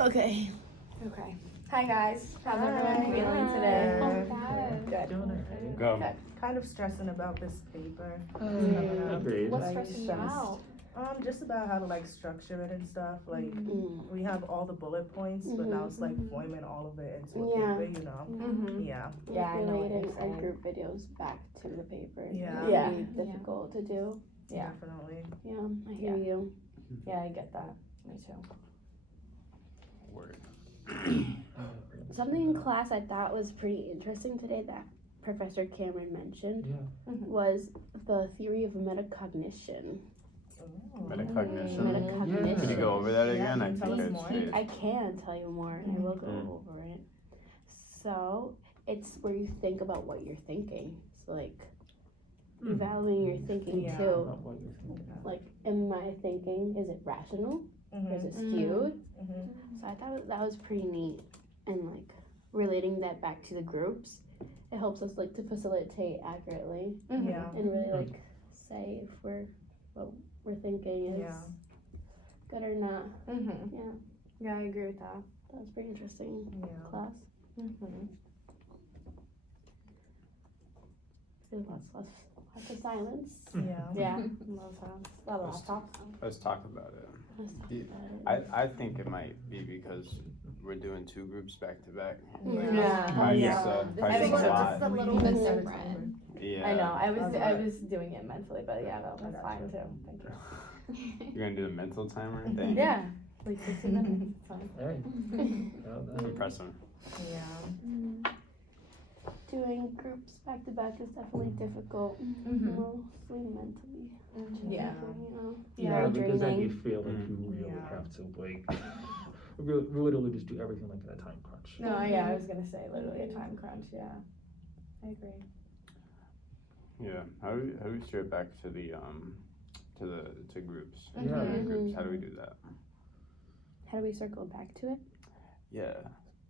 Okay. Okay. Hi guys. How's everyone feeling today? Good. Go. Good. Kind of stressing about this paper. Agreed. What's stressing you out? Just about how to like structure it and stuff. Like we have all the bullet points, but now it's like forming all of it into a paper, you know. Mm-hmm. Yeah. Yeah, I know what Relating you're our saying. group videos back to the paper. Yeah. Would Yeah. be difficult to do. Yeah. Definitely. Yeah, I hear you. Yeah, I get that. Me too. Word. Something in class I thought was pretty interesting today that Professor Cameron mentioned Yeah. was the theory of metacognition. Metacognition. Metacognition. Can you go over that Yeah, again? can you tell us more? I can tell you more, and I will go over it. So it's where you think about what you're thinking. So like evaluating your thinking Yeah. too. Like, am my thinking, is it rational or is it skewed? So I thought that was pretty neat, and like relating that back to the groups, it helps us like to facilitate accurately Yeah. and really like say if what we're thinking is good or not. Mm-hmm. Yeah. Yeah, I agree with that. That was pretty interesting Yeah. class. Mm-hmm. There's lots of silence. Yeah. Yeah. Love sounds. A lot of laptops. Let's talk about it. Let's talk Yeah. about it. I think it might be because we're doing two groups back to back. Yeah. Probably Yeah. just, I probably think just a so. lot. It's a little bit different. Yeah. I know. I Okay. was doing it mentally, but yeah, no, that's fine too. Thank you. You're gonna do the mental timer thing? Yeah. Like 15 minutes. It's fine. That's impressive. Yeah. Doing groups back to back is definitely difficult, mostly mentally. Yeah. You know? Yeah, Very because then draining. you feel like you really Yeah. have to like really just do everything like in a time crunch. No, yeah, I was gonna say literally a time crunch. Yeah, I agree. Yeah. How do we steer it back to the to groups? Yeah. Groups. How do we do that? How do we circle back to it? Yeah.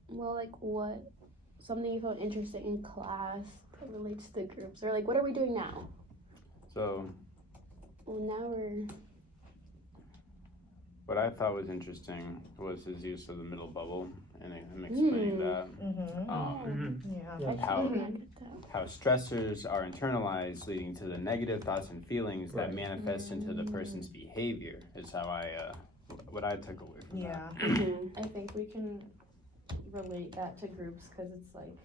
Well, like what, something you found interesting in class that relates to the groups, or like what are we doing now? So Well, now we're. what I thought was interesting was his use of the middle bubble and him explaining that. Yeah. How- I get that. How stressors are internalized, leading to the negative thoughts and feelings that Right. manifest into the person's behavior. Is how what I took away from Yeah. I think we can relate that to groups because it's like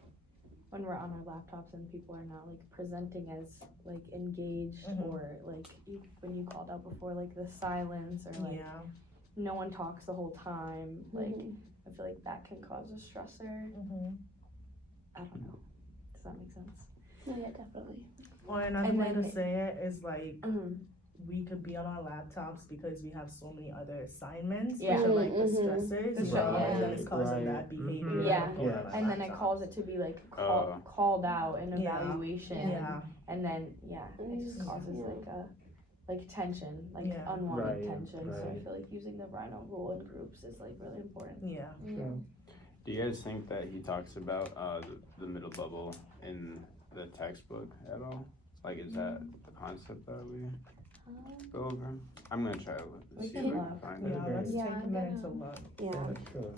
when we're on our laptops and people are not like presenting as like engaged or like when you called out before like the silence or like Yeah. no one talks the whole time. Like Mhm. I feel like that can cause a stressor. I don't know. Does that make sense? No, yeah, definitely. Or another And way to then- say it is like we could be on our laptops because we have so many other assignments, Yeah. which are like the Mhm. stressors, The you know, and then it's stressors. causing Right. that behavior. Mhm. Yeah. like, on our And then it laptops. calls it to be like Oh. called out in Yeah. evaluation. Yeah. And then it just causes Yeah. like a tension, like Yeah. unwanted Right, tension. So I right. feel like using the Rhino rule in groups is like really important. Yeah. Do you guys think that he talks about the middle bubble in the textbook at all? Like, is that the concept that we go over? I'm gonna try to We see can if I look. can find it. Yeah, let's Yeah, take a minute to look. Yeah. Sure.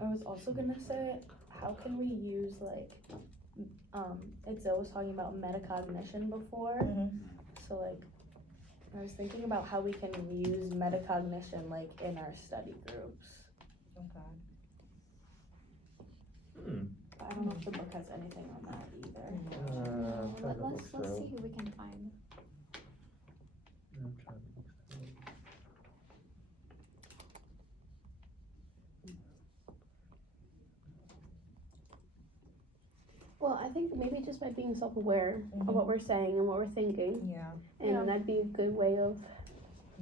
I was also gonna say, how can we use like, Itzel was talking about metacognition before. So like, I was thinking about how we can use metacognition like in our study groups. Okay. But I don't know if the book has anything on that either. I'm trying to look Let's through. see who we can find. I'm trying to look through. Well, I think maybe just by being self-aware of what we're saying and what we're thinking, Yeah. and Yeah. that'd be a good way of,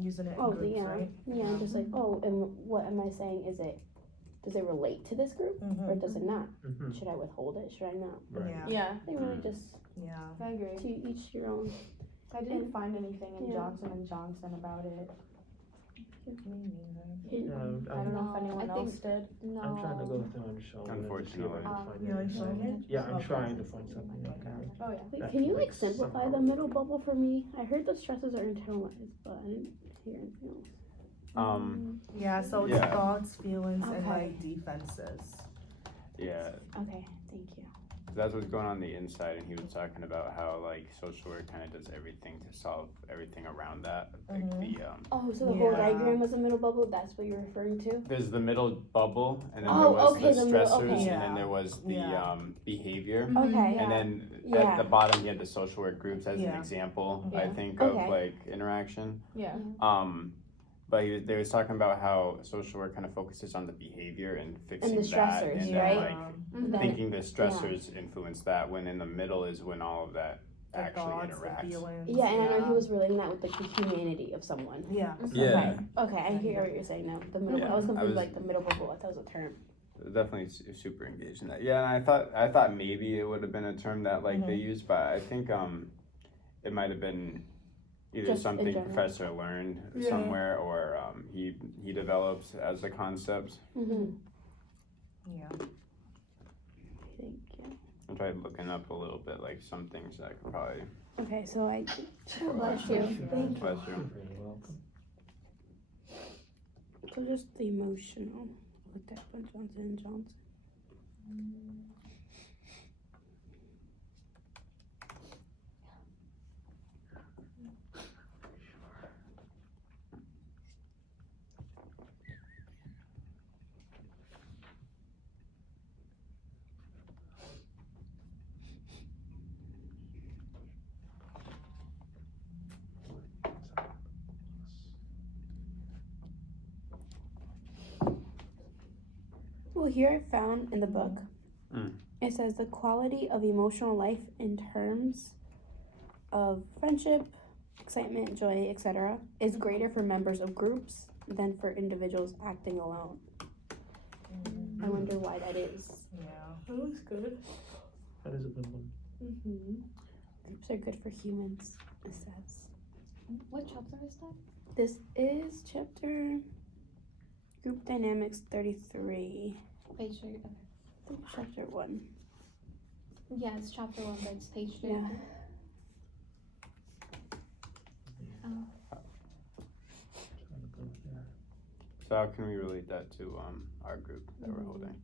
Using it in oh, groups, yeah, right? yeah, just like, oh, and what am I saying? Does it relate to this group or does it not? Mhm. Should I withhold it? Should I not? Right. Yeah. Yeah, I think really just Yeah. I agree. to each your own. I didn't find anything in Yeah. Johnson and Johnson about it. Me neither. Yeah, I don't know if No, anyone I think- else did. No. I'm trying to go through and show. Unfortunately. You like showing it? Yeah, I'm Okay. trying to find something. Okay. Oh yeah. Wait, That can you like like simplify somehow- the middle bubble for me? I heard the stresses are internalized, but I didn't hear anything else. Yeah, so it's Yeah. thoughts, feelings, and Okay. like defenses. Yeah, Okay, thank you. that's what's going on the inside, and he was talking about how like social work kind of does everything to solve everything around that. Like Oh, so the whole Yeah. diagram was a middle bubble? That's what you're referring to? there's the middle bubble, and then Oh, there was okay, the the middle, stressors, okay. and then there was the Yeah. Behavior. Okay. And then Yeah. at the bottom, he had the social work groups as an Yeah. example, Yeah. I think, Okay. of like interaction. Yeah. But they was talking about how social work kind of focuses on the behavior and fixing the that, stressors, and right? then like That- thinking the stressors influence that. When in the middle is when all of that The actually thoughts, the interacts. feelings. Yeah, and I know he was relating that with like the humanity of someone. Yeah. Yeah, Okay, I hear what you're saying now. The middle, Yeah, I was I confused was- like the middle bubble. I thought it was a term. definitely super engaged in that. Yeah, and I thought maybe it would have been a term that like they used, but I think it might have been either Just in something general. Professor learned Yeah. somewhere, or he develops as a concept. Mm-hmm. Yeah. Thank you. I tried looking up a little bit, like some things that I could probably. Okay, so I bless you. Thank you. Bless you. You're very welcome. So just the emotional. Looked up on Johnson and Johnson. Well, here I found in the book, it says the quality of emotional life in terms of friendship, excitement, joy, etc., is greater for members of groups than for individuals acting alone. I wonder why that is. Yeah. That looks good. That is a good one. Mm-hmm. Groups are good for humans, it says. What chapter is that? This is chapter Group Dynamics 33. Page 3. Okay. I think chapter 1. Yeah, it's chapter 1, but it's page 3. Yeah. Trying to go there. So how can we relate that to our group that we're holding?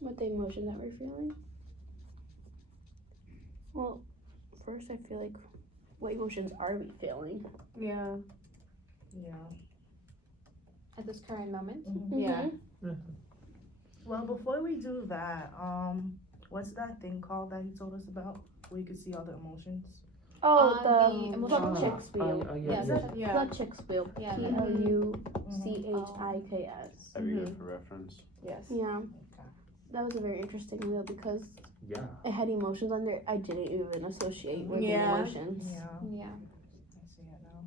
What the emotion that we're feeling? Well, first I feel like, what emotions are we feeling? Yeah. Yeah. At this current moment? Yeah. Well, before we do that, what's that thing called that he told us about? Where you can see all the emotions. Oh, The the emotional Plutchik's-Wheel. Yeah, Yeah. Plutchik's-Wheel. Yeah. Pluchik's. That'd be good for reference. Yes. Yeah. That was a very interesting wheel because Yeah. it had emotions on there I didn't even associate with Yeah. the emotions. Yeah. Yeah. I see it now.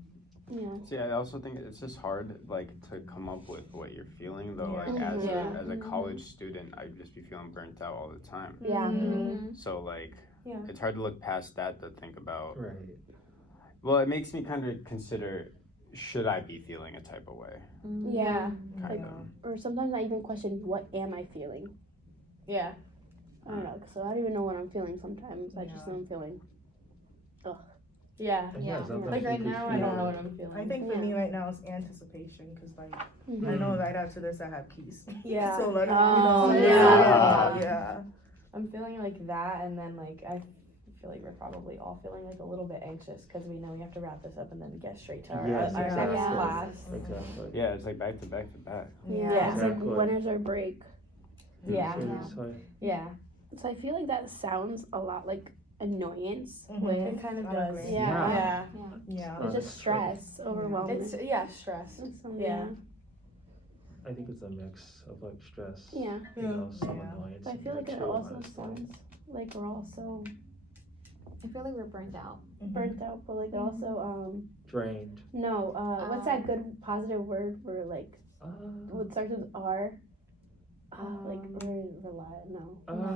Yeah. See, I also think it's just hard, like, to come up with what you're feeling, though. Yeah. Like, as Yeah. as a college student, I'd just be feeling burnt out all the time. Yeah. Mm-hmm. So, like, Yeah. it's hard to look past that to think about. Right. Well, it makes me kind of consider, should I be feeling a type of way? Yeah. Kind Yeah. of. Or sometimes I even question, what am I feeling? Yeah. I don't know. So I don't even know what I'm feeling sometimes. I just Yeah. know I'm feeling. Yeah. And Yeah. sometimes Like you right could now, I feel- don't know what I'm feeling. I think for Yeah. me right now it's anticipation because like Mhm. I know right after this I have peace. Yeah. So like Oh, yeah. yeah. I'm feeling like that, and then like I feel like we're probably all feeling like a little bit anxious because we know we have to wrap this up and then get straight to our, Yes, our exactly. next class. Exactly. Yeah, it's like back to back to back. Yeah. Yeah. It's like, Exactly. when is our break? Yeah. So it's like, Yeah. So I feel like that sounds a lot like annoyance Mhm. with It kind of I does. agree. Yeah. Yeah. Yeah. it's just stress, overwhelming. It's stress. So, Yeah. I think it's a mix of like stress, Yeah. you know, some Yeah. annoyance. But I and feel like it chill also kind of stuff. sounds like we're also I feel like we're burned out. burnt out, but like it also Drained. no, what's that good positive word for like what starts with R? Like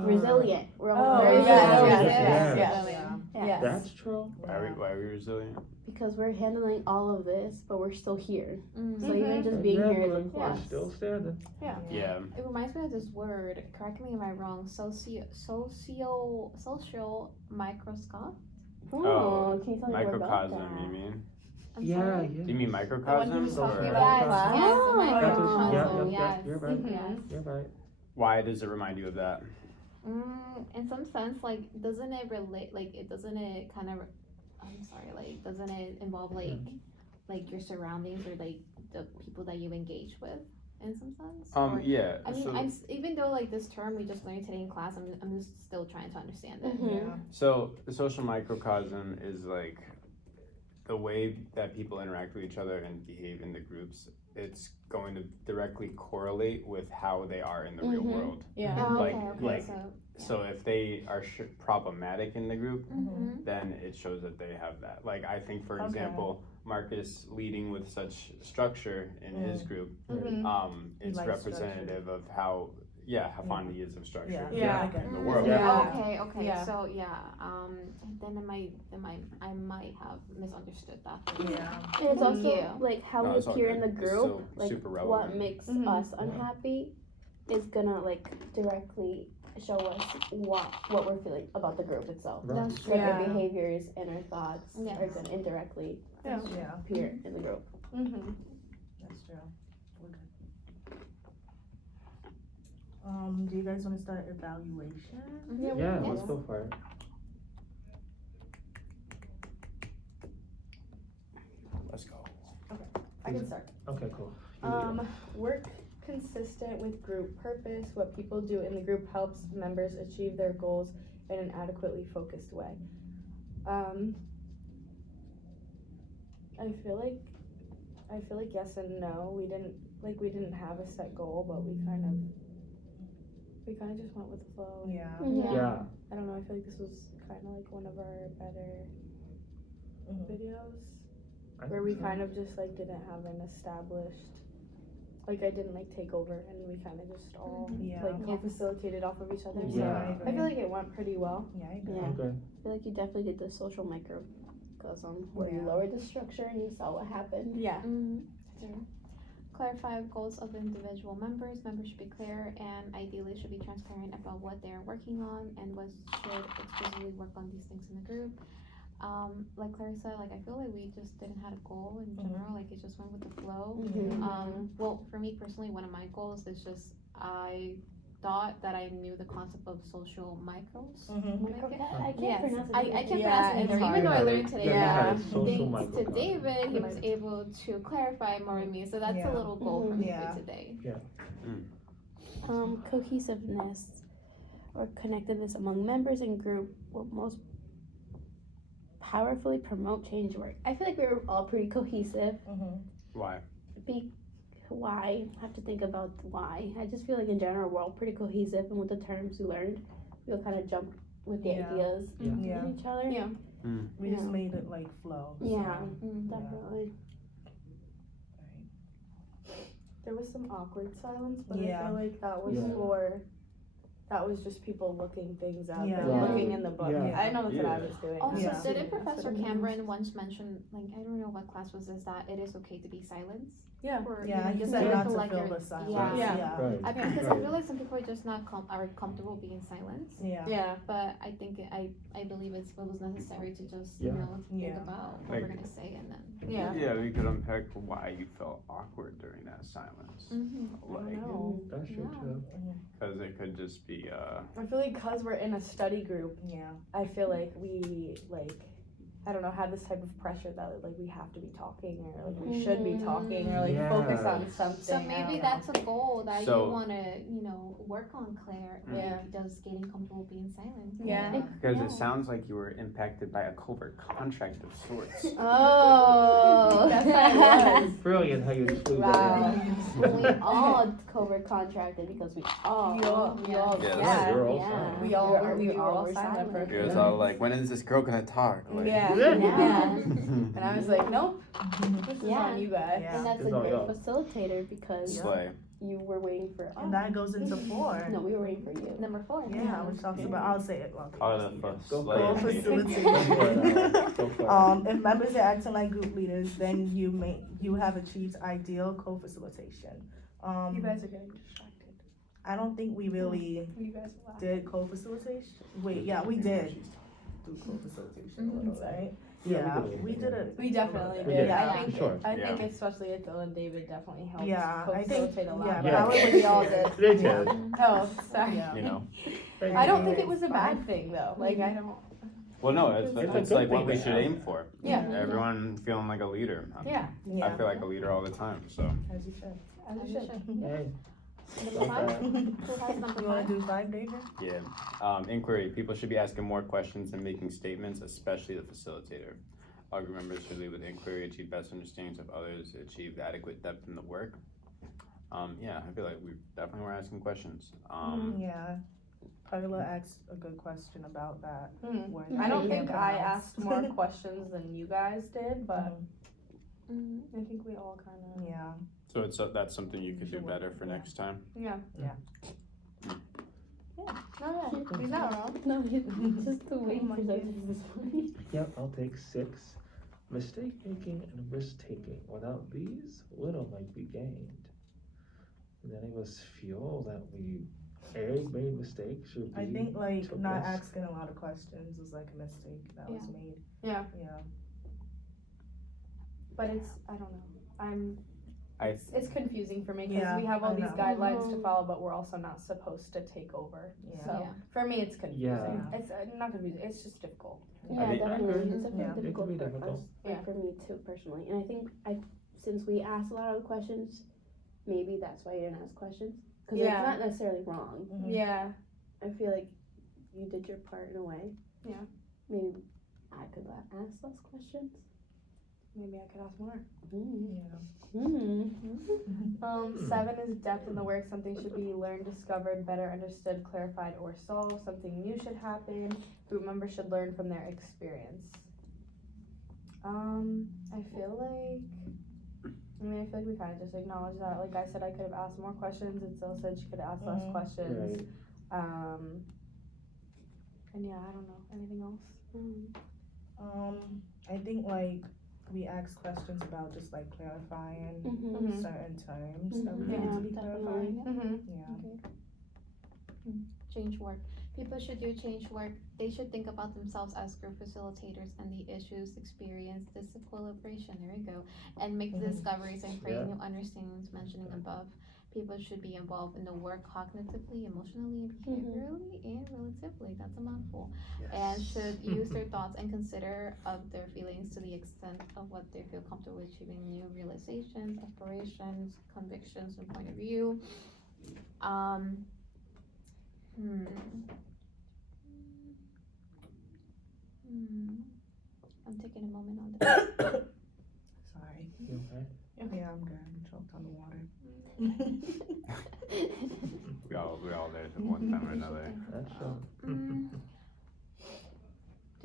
resilient. We're all Oh, very yes, resilient. yes, Yes. yes. Yeah. Yes. That's true. Why are we resilient? Because we're handling all of this, but we're still here. Mm. So even just being Yeah, here is but a we're plus. still standing. Yeah. It reminds me of this word. Correct me if I'm wrong. Social microscope. Oh, can you tell me more about Microcosm, that? you mean? I'm Yeah, sorry. yeah. Do you mean The one who microcosm? was talking Or about Yes, class? yes, Oh. the microcosm, Yep, yes. you're right. Mhm. You're right. why does it remind you of that? In some sense, like, doesn't it relate, like, doesn't it kind of, I'm sorry, like, doesn't it involve, like your surroundings or, like, the people that you engage with, in some sense? Or- Yeah. I mean, So, even though, like, this term we just learned today in class, I'm just still trying to understand it. Mhm. Yeah. so the social microcosm is like the way that people interact with each other and behave in the groups. It's going to directly correlate with how they are in the real Mhm. world. Yeah. Oh, Like- okay, like- so. So if they are problematic in the group, Mm-hmm. then it shows that they have that. Like I think, for Okay. example, Marcus leading with such structure in his group, Mhm. it's likes representative of how fond he is of structure Yeah. Yeah. I get in the it. world. Yeah. Okay, Yeah. so then I might have misunderstood that. Yeah. And it's also Yeah. like how No, we it's all appear in the good. It's group, still like super what relevant. makes Mhm. us unhappy is gonna like directly show us what we're feeling about the group itself. Right. That's true. Like Yeah. our behaviors and our thoughts Yes. are gonna indirectly Yeah. Yeah. appear in the group. Mhm. That's true. We're good. Do you guys want to start evaluation? Yeah, let's go for it. Let's go. I can start. Okay, cool. You lead it. Work consistent with group purpose. What people do in the group helps members achieve their goals in an adequately focused way. I feel like yes and no. We didn't have a set goal, but we kind of just went with the flow. Yeah. Yeah. I don't know. I feel like this was kind of like one of our better videos. I Where think we so. kind of just like didn't have an established, like I didn't like take over and we kind of just all Yeah. like co-facilitated off of each other. So Yeah. I feel like it went pretty well. Yeah, I agree. Yeah. Okay. I feel like you definitely did the social microcosm where you Yeah. lowered the structure and you saw what happened. Yeah. Clarify goals of individual members. Members should be clear and ideally should be transparent about what they're working on and what should exclusively work on these things in the group. Like Claire said, like I feel like we just didn't have a goal in general, like it just went with the flow. Mhm. Well, for me personally, one of my goals is just I thought that I knew the concept of social micros. I can't Yes, pronounce it. I can't Yeah, pronounce it it's either, hard. even though I learned today. Yeah. Social Thanks to microcosm. David, he was able to clarify more with me, so that's Yeah. a little goal for me Yeah. for today. Cohesiveness or connectedness among members and group will most powerfully promote change work. I feel like we were all pretty cohesive. Why? Why? I have to think about why. I just feel like in general we're all pretty cohesive, and with the terms we learned, we'll kind of jump with the Yeah. ideas Yeah. in each other. Yeah. We just made it like flow. Yeah. So, Definitely. There was some awkward silence, but Yeah. I feel like that was Yeah. that was just people looking things up Yeah. and Right. looking in the book. Yeah. I know that's what I Yeah. was doing. Also, Yeah. didn't That's Professor what it Cameron means. once mention, like, I don't know what class was this, that it is okay to be silent? Yeah. Or, Yeah, he just said to not to collect fill your- the silence. Yeah. Yeah. Right. Because I feel like some people are just not are comfortable being silent. Yeah. Yeah. But I think I believe it was necessary to just you Yeah. know think Yeah. about what Like- we're gonna say and then. Yeah. Yeah, we could unpack why you felt awkward during that silence. Like, know. That's true Yeah. too. because it could just be, I feel like because we're in a study group, Yeah. I feel like we I don't know, have this type of pressure that like we have to be talking or like we should be talking or like focus on Yes. something. So I don't maybe know. that's a goal that So- you wanna work on, Claire. Like Yeah. just getting comfortable being silent. Yeah. because it sounds like you were impacted by a covert contract of sorts. Oh. That's how it was. Brilliant how you explained Wow. that. we all covert contracted because we all. Yes. Yeah. We're all Yeah. silent. We all We were all all were silent for a It few was Yeah. all like, when is this girl gonna talk? Like, Yeah. Yeah. And I was like, nope, this is Yeah. on you guys. Yeah. And that's It's a all great y'all. facilitator because Slay. you were waiting for us. And that goes into 4. No, we were waiting for you. Number 4. Yeah, which talks about, I'll say it. Well, All of us. Go Slay. Goal for it. facilitation. Go for it. Go for it. If members are acting like group leaders, then you have achieved ideal co-facilitation. You guys are getting distracted. I don't think we really You guys are did co-facilitation. Wait, yeah, we did do co-facilitation a little, right? Yeah, we we did it. We definitely We did. did, I for think sure. I think Yeah. especially Ithil and David definitely helped Yeah, I think, facilitate a lot. yeah, but Yeah. I would we all did. They did. Yeah. Oh, sorry. Yeah. You know. I don't think it was a bad thing though. Like I don't. Well, no, it's It's a it's good like what thing we to should have. aim for. Yeah. Everyone feeling like a leader. Yeah. Yeah. I feel like a leader all the time. So As you said. As As you you should. should. Hey, Number 5? Who has number You wanna 5? do 5, David? yeah, inquiry. People should be asking more questions and making statements, especially the facilitator. All group members should lead with inquiry, achieve best understandings of others, achieve adequate depth in the work. Yeah, I feel like we definitely were asking questions. Yeah. Paula asked a good question about that. when I don't we think came I out. asked more questions than you guys did, but Mm, I think we all kind of. Yeah. So that's something you could do Sure. better for Yeah. next time. Yeah. Yeah. No, yeah. He's not wrong. No, it's just the way Oh my he presented this funny. yep, I'll take 6. Mistake making and risk taking. Without these, little might be gained. And then it was fuel that we A, made mistakes, or B, I think like took not risk. asking a lot of questions was like a mistake that was made. Yeah. Yeah. But it's I don't know. I It's confusing for me because Yeah, we have all I these know. guidelines to follow, but we're also not supposed to take over. Yeah. So Yeah. for me, it's confusing. Yeah. It's not confusing. It's just difficult. Yeah, think- definitely. It's definitely Yeah. It difficult can be for difficult. us, like for me too, personally. And I think since we asked a lot of the questions, maybe that's why you didn't ask questions. Because Yeah. it's not necessarily wrong. Mhm. Yeah. I feel like you did your part in a way. Yeah. Maybe I could ask less questions. Maybe I could ask more. Yeah. Mm. 7 is depth in the work. Something should be learned, discovered, better understood, clarified, or solved. Something new should happen. Group members should learn from their experience. I feel like we kind of just acknowledged that. Like I said, I could have asked more questions. It still said she could have asked less questions. Right. And yeah, I don't know. Anything else? I think like we asked questions about just like clarifying Mm-hmm. certain terms that we Mhm. need to be Yeah, clarifying. Mm-hmm. Yeah. change work. People should do change work. They should think about themselves as group facilitators and the issues experienced, disequilibration, there we go, and make Mhm. discoveries and create Yeah. new understandings mentioning above. People should be involved in the work cognitively, emotionally, behaviorally, and relatively. That's a mouthful. And should use their thoughts and consider of their feelings to the extent of what they feel comfortable achieving new realizations, aspirations, convictions, and point of view. I'm taking a moment on the Sorry. You okay? Yeah, I'm good. I'm choked on the water. we all there at one time or another. That's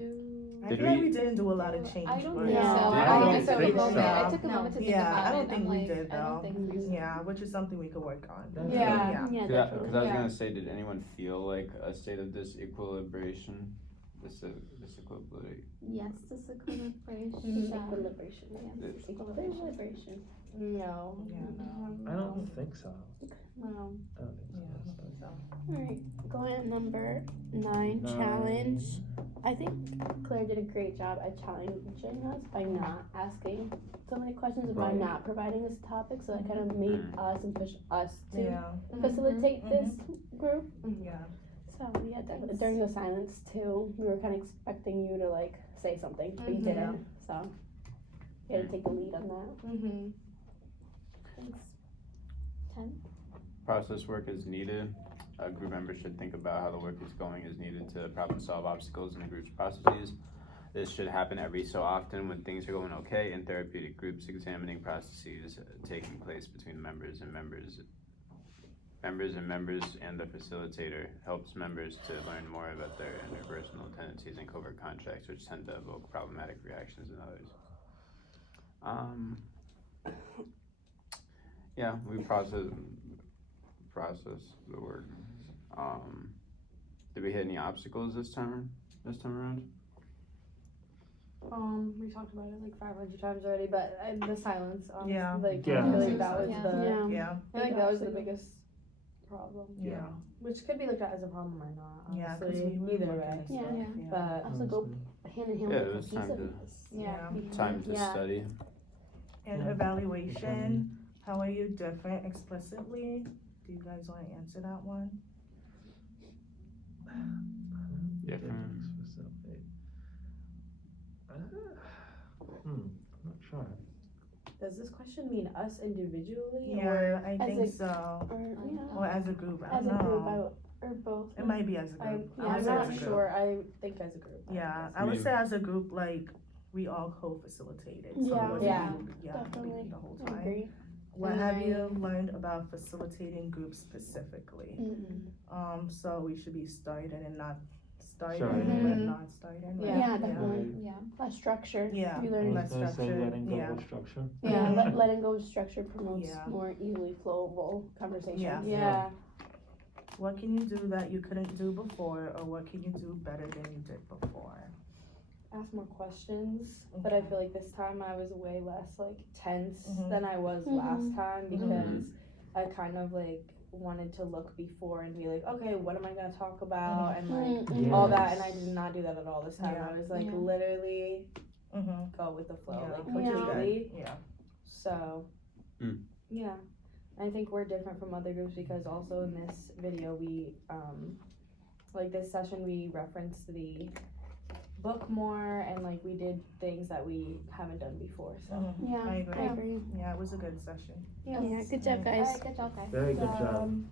I Did feel like we- we didn't do a lot of change. I don't but- think so. Yeah. I I don't don't think so. think Moment. I so. took a moment to think Yeah, about I it. don't think I'm we like, did I don't though. think we Yeah, which is something we could work on. That's Yeah. Yeah. Yeah, Because I was Yeah. gonna say, did anyone feel like a state of disequilibration? Disequilibration. yes, disequilibration. Equilibration. Yes. Equilibration. No. Yeah, I don't think so. No. I don't think so. Yeah, I don't think so. Alright, going at number 9, 9. challenge. I think Claire did a great job at challenging us by not asking so many questions and by Right. not providing us topics, so that kind of made us and pushed us to Yeah. facilitate Mhm. this group. Yeah. So yeah, definitely during the silence too, we were kind of expecting you to like say something, but you Mhm. didn't. So you had to take the lead on that. Mm-hmm. Thanks. 10. Process work is needed. A group member should think about how the work is going is needed to problem solve obstacles in the group's processes. This should happen every so often when things are going okay in therapeutic groups, examining processes taking place between members and the facilitator helps members to learn more about their interpersonal tendencies and covert contracts, which tend to evoke problematic reactions in others. Yeah, we process the work. Did we hit any obstacles this time around? We talked about it like 500 times already, but the silence. Yeah. Like Yeah. I feel like that was Yeah. the. Yeah. Yeah. I feel like that was the biggest problem. Yeah. Which could be looked at as a problem or not. Yeah, because Honestly, we either work way. in Yeah. stuff, Yeah. But Also go hand in hand Yeah, with it was time to- cohesiveness. yeah. Time to Yeah. study. And Yeah. evaluation, how are you different explicitly? Do you guys wanna answer that one? Different. Specific. I'm not sure. Does this question mean us individually? Yeah, I As think a- so. Or yeah, Or as a group, I as don't a group, know. or both. It might be as a I'm, group. yeah, I would I'm say not as a group. sure. I think as a group. Yeah, I I would Me- say as a group, like, we all co-facilitated, so Yeah. it wasn't Yeah. you, Definitely. leading the whole I time. agree. What And have I- you learned about facilitating groups specifically? Mm-mm. So we should be starting and not starting, Starting. but not starting. right? Yeah, definitely. Yeah. Less structure. Yeah. You I learn. was Less gonna say structure, letting go yeah. of structure. Yeah, Mhm. letting go of structure promotes Yeah. more easily flowable conversations. Yeah. Yeah. What can you do that you couldn't do before, or what can you do better than you did before? Ask more questions, but I Okay. feel like this time I was way less like tense Mhm. than I was Mhm. last time because Mhm. I kind of like wanted to look before and be like, okay, what am I gonna talk about and like Mm-mm. all that, and I did not do that at all this time. Yeah. I was like Yeah. literally Mm-hmm. go with the flow, Yeah, like which is completely. good. Yeah. So, Mm. yeah, I think we're different from other groups because also in this video we, like this session we referenced the book more and like we did things that we haven't done before. So, Mhm. Yeah, I I agree. agree. Yeah, it was a good session. Yeah, good job, All guys. right, good job, guys. Very good job.